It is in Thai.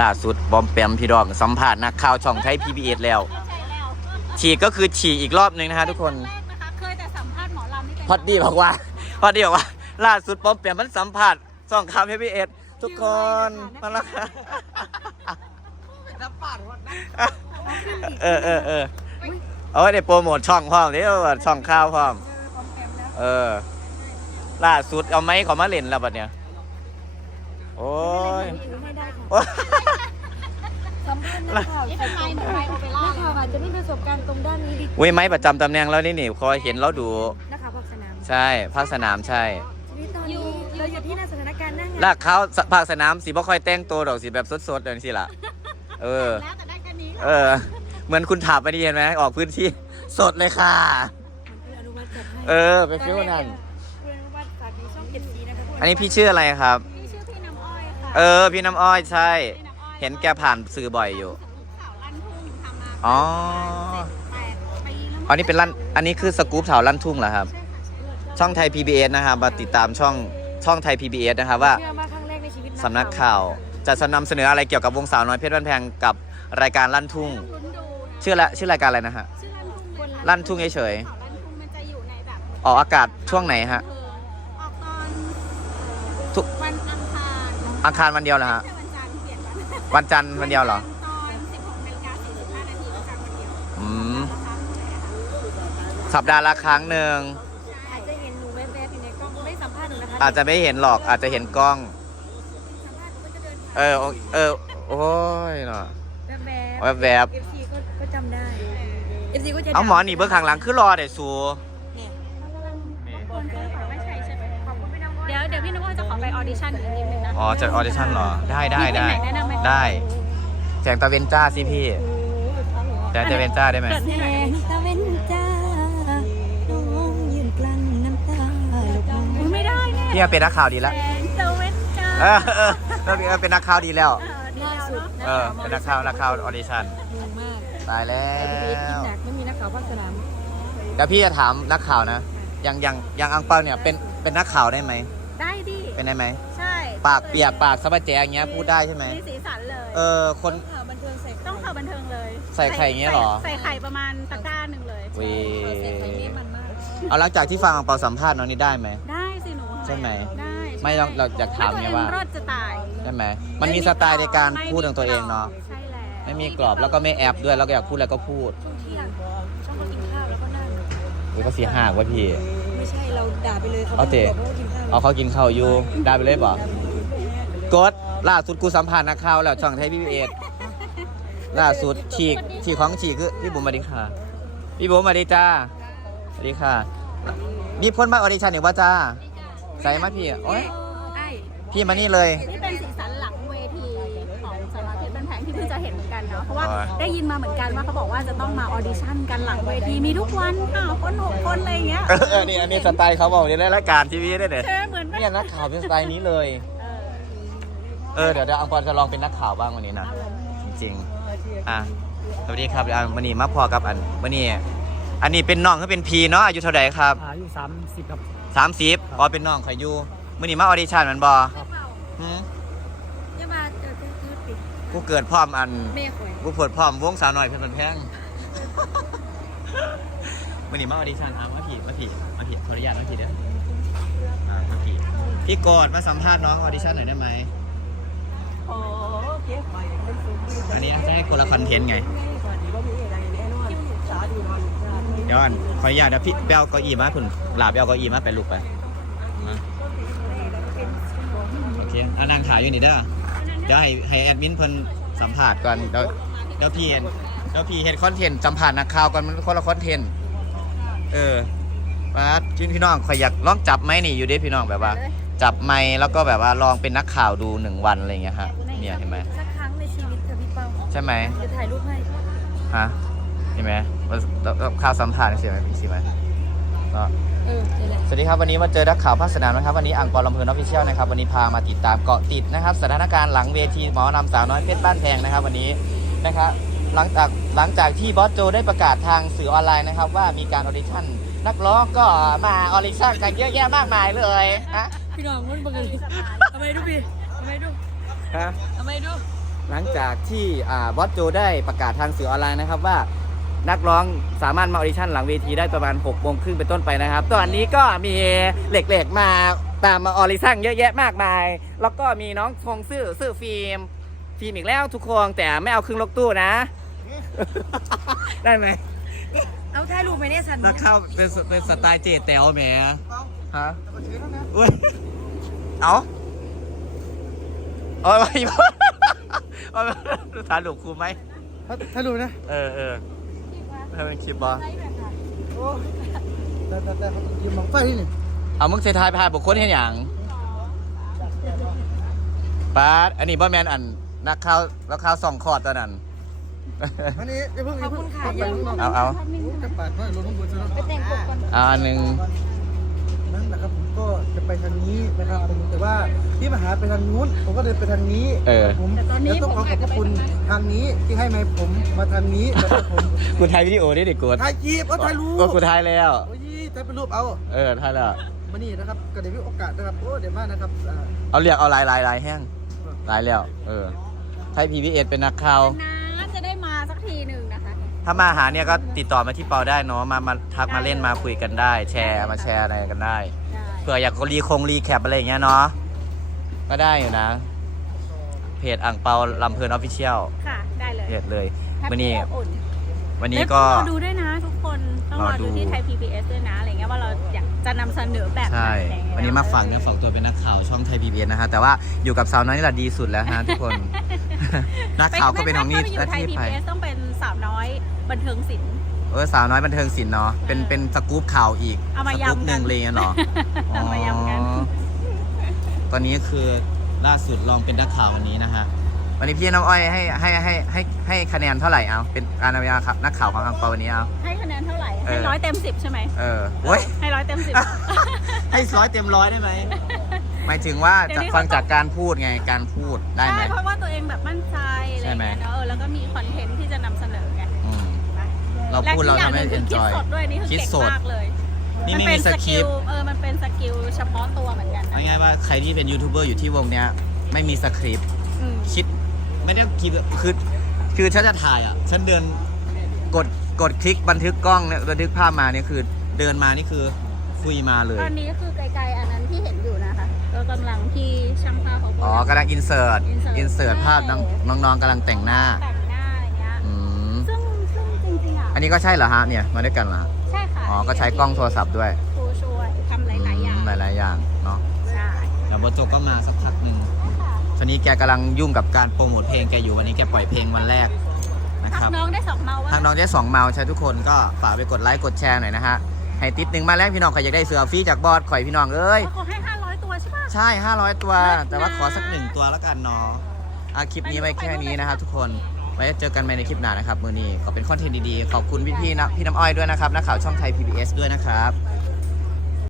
ล่าสุดบอมแปมพี่ดองสัมภาษณ์นักข่าวช่องไทย PBS แล้ว ฉีกก็คือฉีกอีกรอบหนึ่งนะฮะทุกคนแรกนะคะเคยแต่สัมภาษณ์หมอลำนี่เป็นพอดดี้บอกว่าพอดดี้บอกว่า ล่าสุดบอมแปมมันสัมภาษณ์ช่องข่าว PBS ทุกคนมาแล้วค่ะเออเออเออเอาไว้ในโปรโมทช่องพร้อมเดี๋ยวช่องข่าวพร้อมเออล่าสุดเอาไม้เขามาเล่นแล้วบัดเนี้ยโอ้ย ไม่ได้ค่ะ นักข่าวนี่เป็นไมค์เหมือนไมค์โอเปร่านักข่าวอาจจะไม่มีประสบการณ์ตรงด้านนี้ดีอุ้ยไม้ประจำตำแหน่งแล้วนี่นี่คอยเห็นแล้วดู นักข่าวภาคสนามใช่ ภาคสนามใช่ชีวิตตอนนี้เราอยู่ที่หน้าสถานการณ์หนั่งลากเขาภาคสนามสีบ่ค่อยแต่งตัวดอกสีแบบสดๆอย่างนี้สิล่ะ เออ แล้วแต่ได้แค่นี้เออ เหมือนคุณถามไปนี่เห็นไหมออกพื้นที่สดเลยค่ะอนุวัฒน์จัดให้เออไปฟิวนั่น คุณอนุวัฒน์ฝากในช่องเจ็ดสีนะคะอันนี้พี่ชื่ออะไรครับพี่ชื่อพี่น้ำอ้อยค่ะ เออ พี่น้ำอ้อยใช่ พี่ เห็นแกผ่านสื่อบ่อยอยู่ข่าวลั่นทุ่งทำมาอ๋อ แปดปีแล้วอันนี้เป็นลั่นอันนี้คือสกู๊ปข่าวลั่นทุ่งเหรอครับ ช่องไทย PBS นะครับมาติดตามช่องช่องไทย PBS นะครับว่า เชื่อมาครั้งแรกในชีวิตสำนักข่าวจะนำเสนออะไรเกี่ยวกับวงสาวน้อยเพชรบ้านแพงกับรายการลั่นทุ่ง ลุ้นดูนะชื่อละชื่อรายการอะไรนะฮะ ชื่อลั่นทุ่งเลยค่ะลั่นทุ่งเฉยข่าวลั่นทุ่งมันจะอยู่ในแบบๆออกอากาศช่วงไหนฮะ เออออกตอนทุก วันอังคารอังคารวันเดียวเหรอฮะไม่ วันวันจันทร์วันเดียวเหรอ ตอน16นาฬิกา45นาทีวันจันทร์วันเดียวอืมนะคะสัปดาห์ละครั้งหนึ่ง อาจจะเห็นหนูแวบๆอยู่ในกล้องไม่สัมภาษณ์หนูนะคะอาจจะไม่เห็นหรอกอาจจะเห็นกล้อง สัมภาษณ์หนูก็จะเดินเออโอเออ โอ้ยเนาะแวบๆแวบเอฟซีก็ก็จำได้เอฟซีก็จะๆเอาหมอหนีเบื้องข้างหลังคือรอเดี๋ยวสู ไปออดิชั่นอีกนิดนึงนะอ๋อจะออดิชั่นเหรอ ได้ได้ได้มีเพลงไหนแนะนำไหมได้แสงตะเวนจ้าสิพี่แสงตะเวนจ้าได้ไหมแสงตะเวนจ้าน้องยืนกลั้นน้ำตาลูกน้องอุ๊ยไม่ได้แน่พี่มาเป็นนักข่าวดีแล้วแสงเซเว่นจ้าเออเออเออเป็นนักข่าวดีแล้ว เออดีแล้วเนาะเออเป็นนักข่าวนักข่าวออดิชั่นงงมากตายแล้แต่พีเอสคิดวหนักไม่มีนักข่าวภาคสนาม เดี๋ยวพี่จะถามนักข่าวนะอยังอยังอยังอังเปาเนี่ยเป็นเป็นนักข่าวได้ไหมได้ดิ เป็นได้ไหม ใช่ปากเปียกปากสะบัดแจงอย่างเงี้ยพูดได้ใช่ไหม มีสีสันเลย เออคน ข่าวบันเทิงใส่ต้องข่าวบันเทิงเลยใส่ไข่อย่างเงี้ยเหรอ ใส่ไข่ประมาณตะกร้าหนึ่งเลยวีใส่ไข่นี่มันมากเอาหลังจากที่ฟังอังเปาสัมภาษณ์น้องนี่ได้ไหม ได้สิหนูใช่ไหม ได้ไม่ต้องเราอยากถามไงว่าแล้ตัวเองรอดจะตายได้ไหมมันมีสไตล์ในการพูดของตัวเองเนาะใช่แล้วไม่มีกรอบแล้วก็ไม่แอบด้วยแล้วก็อยากพูดแล้วก็พูดช่วงเที่ยงช่วงเรากินข้าวแล้วก็นั่งอุ้ยก็เสียหักว่าพี่ไม่ ใช่เราด่าไปเลยเขาเอาเตะบอกว่ากินข้าวเอาเขากินข้าวอยู่ได้ไปเลยบ่กดล่าสุดกูสัมภาษณ์นักข่าวแล้วช่องไทยพีบีเอล่าสุดฉีกฉีกของฉีกคือพี่บุ๋มมาดีค่ะ พี่บุ๋มมาดีจ้าสวัสดีค่ะ มีคนมาออดิชั่นอีกว่าจ้าใส่มาพี่โอ้ยไอ้พี่มานี่เลย นี่เป็นสีสัน นเหมือนกันเนาะเพราะว่าอ๋อได้ยินมาเหมือนกันว่าเขาบอกว่าจะต้องมาออดิชั่นกันหลังเวทีมีทุกวันห้าคนหกคนอะไรอย่างเงี้ยเออนี่อันนี้สไตล์เขาบอกในรายการทีวีได้เลยใช่ไหมเหมือนแบบเนี่ยนักข่าวเป็นสไตล์นี้เลย เออเออเดี๋ยวเดี๋ยวอังกอรจะลองเป็นนักข่าวบ้างวันนี้นะจริงๆอะสวัสดีครับอะวันนี้มาพอกับอันวันนี้อันนี้เป็นน้องเขาเป็นพีเนาะอายุเท่าไหร่ครับอายุสามสิบกับสามสิบอ๋อเป็นน้องข่อยอยู่วันนี้มาออดิชั่นแมันบอหืม อย่ามาเจอตื้อ ๆติกูเกิดพร้อมอัน แม่ข่อยกูเปิดพร้อมวงสาวหน่อยเพื่อนแพงวันนี้มาออดิชั่นอะมาผีมาผีมาผีขออนุญาตมาผีเด้ออ่ามาผีพี่โกดมาสัมภาษณ์น้องออดิชั่นหน่อยได้ไหมโอ้เก็บไปเป็นสุดที่อันนี้จะให้คนละคอนเทนต์ไงก่อนดีว่ามีอะไรแน่นอนสาดูนอนเดี๋ยวก่อนขออนุญาตเดี๋ยวพี่ไปเอาเก้าอี้มาคุณหลาบไปเอาเก้าอี้มาไปลุกไปมาโอเคเอานางถ่ายอยู่นี่เด้อ เดี๋ยวให้ให้แอดมินเพิ่นสัมภาษณ์ก่อนเดี๋ยวเดี๋ยวพี่เห็นเดี๋ยวพี่เห็นคอนเทนต์สัมภาษณ์นักข่าวก่อนมันคนละคอนเทนต์เออป้าดพี่พี่น้องขอยอยากลองจับไม้นี่อยู่เด้พี่น้องแบบว่า จับไม้แล้วก็แบบว่าลองเป็นนักข่าวดูหนึ่งวันอะไรอย่างเงี้ยฮะเนี่ยเห็นไหมสักครั้งในชีวิตค่ะพี่เปาใช่ไหมจะถ่ายรูปให้ฮะเห็นไหมว่าข่าวสัมภาษณ์ใช่ไหมใช่ไหม ก็เออนี่แหละสวัสดีครับวันนี้มาเจอนักข่าวภาคสนามนะครับวันนี้อ่างกอลำเพลินออฟฟิเชียลนะครับวันนี้พามาติดตามเกาะติดนะครับสถานการณ์หลังเวทีหมอนำสาวน้อยเพชรบ้านแพงนะครับ วันนี้นะครับหลังจากหลังจากที่บอสโจได้ประกาศทางสื่อออนไลน์นะครับ ว่ามีการออดิชั่นนักร้องก็มาออดิชั่นกันเยอะแยะมากมายเลยฮะพี่น้องมันบังเอิญทำไมดูพี่ทำไมดูฮะทำไมดู หลังจากที่อ่าบอสโจได้ประกาศทางสื่อออนไลน์นะครับว่า นักร้องสามารถมาออดิชั่นหลังเวทีได้ประมาณ6กโมงครึ่งเป็นต้นไปนะครับ ตอนนี้ก็มีเหล็กๆมาตามมาออดิชั่นเยอะแยะมากมาย แล้วก็มีน้องทงซื่อซื่อฟิล์มฟิล์มอีกแล้วทุกคนแต่ไม่เอาครึ่งรถตู้นะ ได้ไหมเอาถ่ายรูปไปเนี่ยสันนักเข้าเป็นสเป็นสไตล์เจแต๋วแหมฮะอุ้ยเอาเอาไปเอาไปถ่ายรูปครูไหม ถ้ารู้นะ เออเออ ให้เป็นคลิปบอโอ้แต่แต่แต่เขายืมมองไฟที่นี่เอามึงเซทายไปหาบุคคลเห็นอย่างปาดอันนี้บ่แมนอันนักข่าวนักข่าวส่องคอร์ดตอนนั้น อันนี้อย่าเพิ่งขอบคุณค่ะอย่ายังเพิ่ง เอาเอาจะปาดว่าลงข้างบนซะแล้ว ไปแต่งตัวก่อนเอาอันหนึ่ง นั่นแหละครับผมก็จะไปทางนี้นะครับแต่ว่าพี่มหาไปทางนู้น ผมก็เดินไปทางนี้เออ ผมแล้วต้องขอขอบพระคุณทางนี้ที่ให้ไมค์ผมมาทางนี้แล้วก็ผมกูถ่ายวิดีโอได้ดิกูถ่ายคลิปเอาถ่ายรูปก็กูถ่ายแล้ว โอ้ยถ่ายเป็นรูปเอาเออถ่ายแล้ว มานี่นะครับก็เดี๋ยวมีโอกาสนะครับโอ้เดี๋ยวมากนะครับอ่าเอาเรียกเอาลายลายลายแห้งลายแล้ว เออไทยพีพีเอเป็นนักข่าวนะจะได้มาสักทีหนึ่งนะคะ ถ้ามาหาเนี่ยก็ติดต่อมาที่เปาได้เนาะมามาทักมาเล่นมาคุยกันได้ แชร์มาแชร์อะไรกันได้ได้เผื่ออยากรีคงรีแคปอะไรอย่างเงี้ยเนาะก็ได้อยู่นะ เพจอ่างเปาลำเพลินออฟฟิเชียลค่ะได้เลยเพจเลยแฮปวันปี้นี้อบอุ่นวันนี้แล้วก็รอดูด้วยนะทุกคนต้องรอรอดูดูที่ไทย PBS ด้วยนะอะไรเงี้ยว่าเราอยากจะนำเสนอแบบไหนใช่อะไรเงี้ยวันนี้มาฝากเนื้อฝากตัวเป็นนักข่าวช่องไทยพีบีนะฮะแต่ว่าอยู่กับสาวน้อยนี่แหละดีสุดแล้วฮะทุกคนนักข่าวก็เป็นของนี่ไม่หน้าไทยที่ไป PBS ต้องเป็นสาวน้อย บันเทิงศิลป์ เออสาวน้อยบันเทิงศิลป์เนาะเป็นเป็นสกู๊ปข่าวอีกเอามาสกู๊ปยำหกันึ่นงเลยเนาะเอามายำกันอ๋อตอนนี้คือล่าสุดลองเป็นนักข่าววันนี้นะฮะวันนี้พี่น้ำอ้อยให้ให้ให้ให้ให้คะแนนเท่าไหร่เอาเป็นการนำยานักข่าวของอังเปาวันนี้เอา ให้คะแนนเท่าไหร่ เออ ให้ร้อยเต็มสิบใช่ไหม เออโอ้ย ให้ร้อยเต็มสิบ ให้ร้อยเต็มร้อยได้ไหมหมายถึงว่าเดี๋ยวจะนี้ ฟังจากการพูดไงการพูดได้ไหมใช่เพราะว่าตัวเองแบบมั่นใจอะไรใช่ไหมเงี้ยเนอะเออแล้วก็มีคอนเทนต์ที่จะนำเสนอไงอืม เราพูดและเราอีกอย่างทำให้หเอนึ่นงจคืออยคิดสดด้วยนี่คือคิดเก่งสด มากเลยนี่ไม่เป็มีนสสคกิริปลต์เออมันเป็นสกิลเฉพาะตัวเหมือนกันนะเอาง่ายๆว่าใครที่เป็นยูทูบเบอร์อยู่ที่วงเนี้ยไม่มีสคริปต์อืมคิดไม่ได้คิดคือคือฉันจะถ่ายอะฉันเดินกดกดคลิกบันทึกกล้องเนี่ยบันทึกภาพมาเนี่ยคือเดินมานี่คือคุยมาเลยตอนนี้คือไกลๆอันนั้นที่เห็นอยู่นะคะก็กำลังที่ช่างภาพเขา อ๋อกำลังอินเสิร์ต insert อินเสิร์ตใช่ภาพน้องน้องๆกำลังแต่งหน้า แต่งหน้าอะไรเงี้ย อืม ซึ่งซึ่งจริงๆ อะอันนี้ก็ใช่เหรอฮะเนี่ยมาด้วยกันเหรอฮะใช่ค่ะอ๋อก็ใช้กล้องโทรศัพท์ด้วยครูช่วยทำหลายๆอย่างหลายๆอย่างเนาะใช่แล้วบอโจก็มาสักพักหนึ่งค่ะตอนนี้แกกำลังยุ่งกับการโปรโมทเพลงแกอยู่วันนี้แกปล่อยเพลงวันแรกนะคทัรับกน้องได้สองเมาว่าทางน้องได้สองเมาใช่ทุกคนก็ฝากไปกดไลค์กดแชร์หน่อยนะฮะให้ติดหนึ่งมาแล้วพี่น้องใครอยากได้เสือฟรีจากบอสข่อยพี่น้องเอ้ยเขาให้500ตัวใช่ปะใช่500ตัวเลิศนะแต่ว่าขอสักหนึ่งตัวแล้วกันเนาะอะคลิปนี้ไว้แค่นี้นะครับทุกคน ไว้เจอกันใหม่ในคลิปหน้านะครับมือนี้ก็เป็นคอนเทนต์ดีๆ ขอบคุณพี่ๆนะพี่น้ำอ้อยด้วยนะครับนักข่าวช่องไทย PBS ด้วยนะครับ